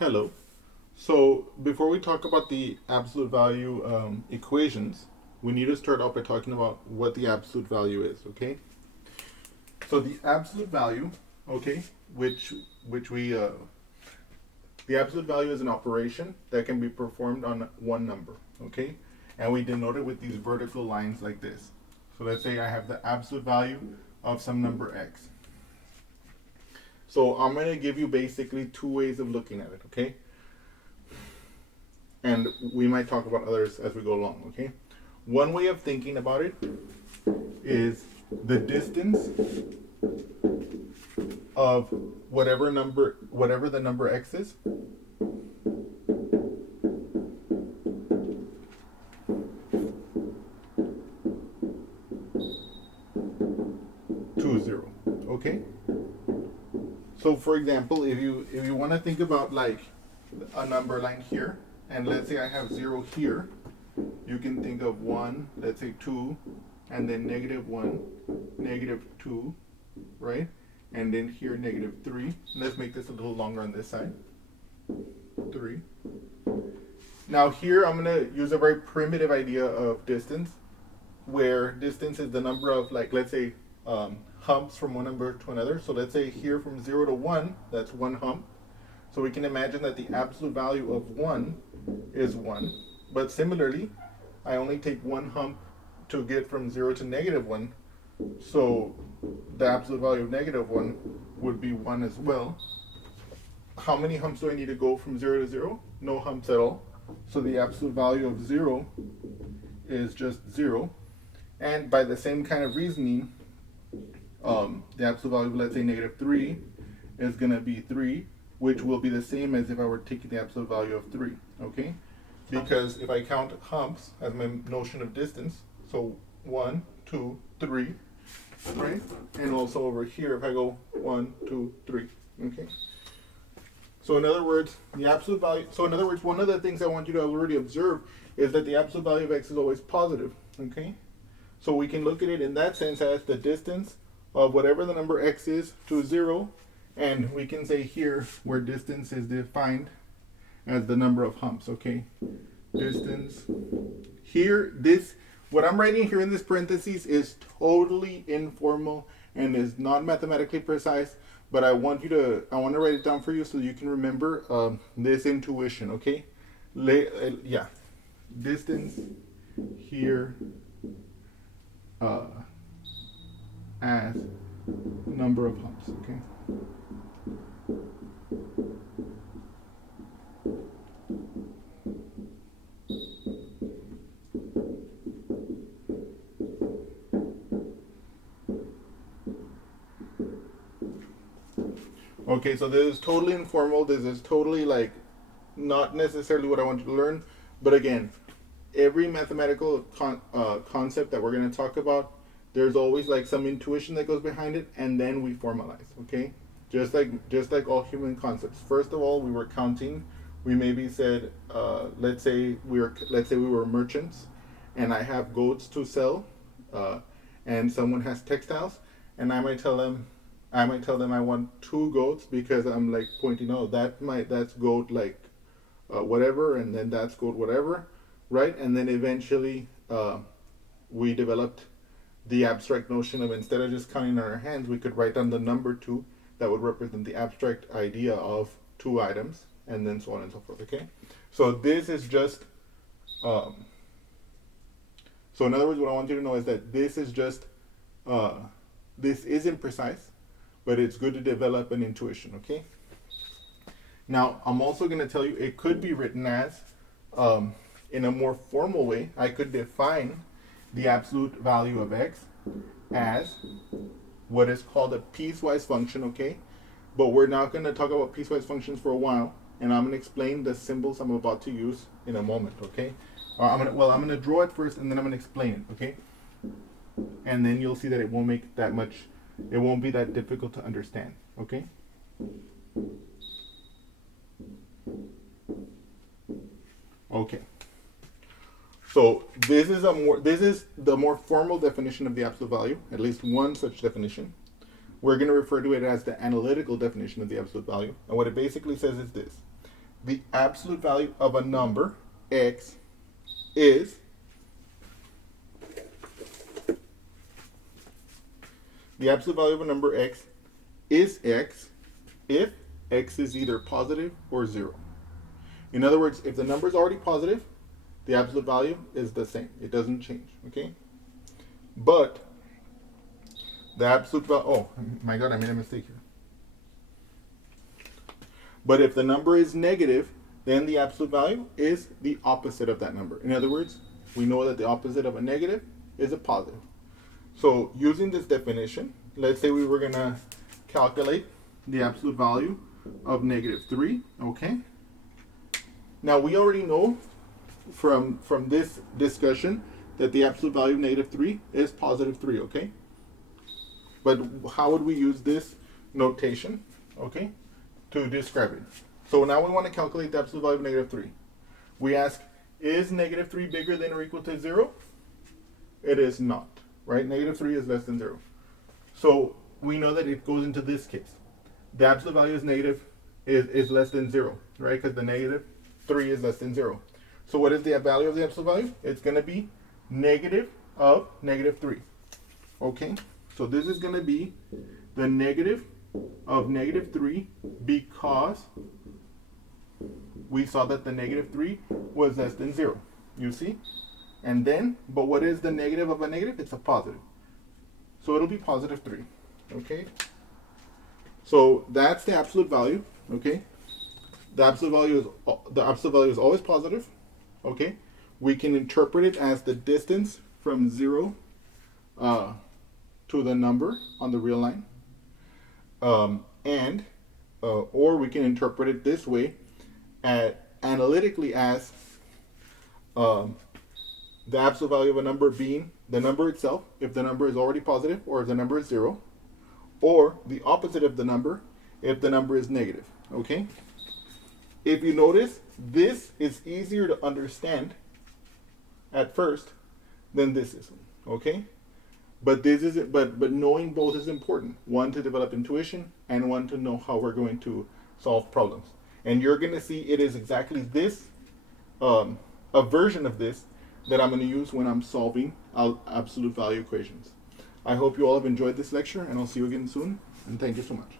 Hello. So before we talk about the absolute value equations, we need to start off by talking about what the absolute value is. Okay. So the absolute value, okay, which we the absolute value is an operation that can be performed on one number. Okay, and we denote it with these vertical lines like this. So let's say I have the absolute value of some number x. So I'm going to give you basically two ways of looking at it. Okay. And we might talk about others as we go along, okay? One way of thinking about it is the distance of whatever the number x is, to 0, okay? So for example, if you want to think about like a number line here, and let's say I have 0 here, you can think of 1, let's say 2, and then -1, -2, right? And then here -3. Let's make this a little longer on this side. 3. Now here I'm going to use a very primitive idea of distance, where distance is the number of, like, let's say humps from one number to another. So let's say here from 0 to 1, that's one hump. So we can imagine that the absolute value of 1 is 1. But similarly, I only take one hump to get from 0 to -1. So the absolute value of -1 would be 1 as well. How many humps do I need to go from 0 to 0? No humps at all. So the absolute value of 0 is just 0. And by the same kind of reasoning, the absolute value of, let's say, -3 is going to be 3, which will be the same as if I were taking the absolute value of 3, okay? Because if I count humps as my notion of distance, so 1, 2, 3, right? And also over here, if I go 1, 2, 3, okay? So in other words, one of the things I want you to already observe is that the absolute value of x is always positive, okay? So we can look at it in that sense as the distance of whatever the number x is to 0, and we can say here where distance is defined as the number of humps, okay? Distance. Here, what I'm writing here in this parentheses is totally informal and is not mathematically precise, but I want to write it down for you so you can remember this intuition, okay? Yeah, distance here as number of humps, okay? Okay, so this is totally informal. This is totally like not necessarily what I want you to learn. But again, every mathematical concept that we're going to talk about, there's always like some intuition that goes behind it, and then we formalize. Okay, just like all human concepts. First of all, we were counting. We maybe said, let's say we were merchants, and I have goats to sell, and someone has textiles, and I might tell them I want two goats because I'm like pointing out that's goat like whatever, and then that's goat whatever, right? And then eventually we developed the abstract notion of, instead of just counting on our hands, we could write down the number 2 that would represent the abstract idea of 2 items, and then so on and so forth. Okay, so this is just so in other words, what I want you to know is that this is just this isn't precise, but it's good to develop an intuition, okay? Now, I'm also going to tell you it could be written as, in a more formal way, I could define the absolute value of x as what is called a piecewise function, okay? But we're not going to talk about piecewise functions for a while, and I'm going to explain the symbols I'm about to use in a moment, okay? I'm going to draw it first, and then I'm going to explain it, okay? And then you'll see that it won't be that difficult to understand, okay? Okay. So this is the more formal definition of the absolute value, at least one such definition. We're going to refer to it as the analytical definition of the absolute value. And what it basically says is this: the absolute value of a number x is the absolute value of a number x is x if x is either positive or 0. In other words, if the number is already positive, the absolute value is the same. It doesn't change, okay? But the absolute value, oh my god, I made a mistake here. But if the number is negative, then the absolute value is the opposite of that number. In other words, we know that the opposite of a negative is a positive. So using this definition, let's say we were going to calculate the absolute value of -3, okay? Now we already know from this discussion that the absolute value of -3 is +3, okay? But how would we use this notation, okay, to describe it? So now we want to calculate the absolute value of -3. We ask, is -3 bigger than or equal to 0? It is not, right? -3 is less than 0. So we know that it goes into this case. The absolute value is less than 0, right? Because the -3 is less than 0. So what is the value of the absolute value? It's going to be negative of -3. Okay? So this is going to be the negative of -3 because we saw that the -3 was less than 0. You see? And then, but what is the negative of a negative? It's a positive. So it'll be +3. Okay? So that's the absolute value. Okay? The absolute value is always positive. Okay? We can interpret it as the distance from 0 to the number on the real line. Or we can interpret it this way, analytically as the absolute value of a number being the number itself, if the number is already positive, or if the number is 0, or the opposite of the number, if the number is negative. Okay? If you notice, this is easier to understand at first than this is. Okay? But knowing both is important. One, to develop intuition, and one, to know how we're going to solve problems. And you're going to see it is exactly this, a version of this, that I'm going to use when I'm solving absolute value equations. I hope you all have enjoyed this lecture, and I'll see you again soon. And thank you so much.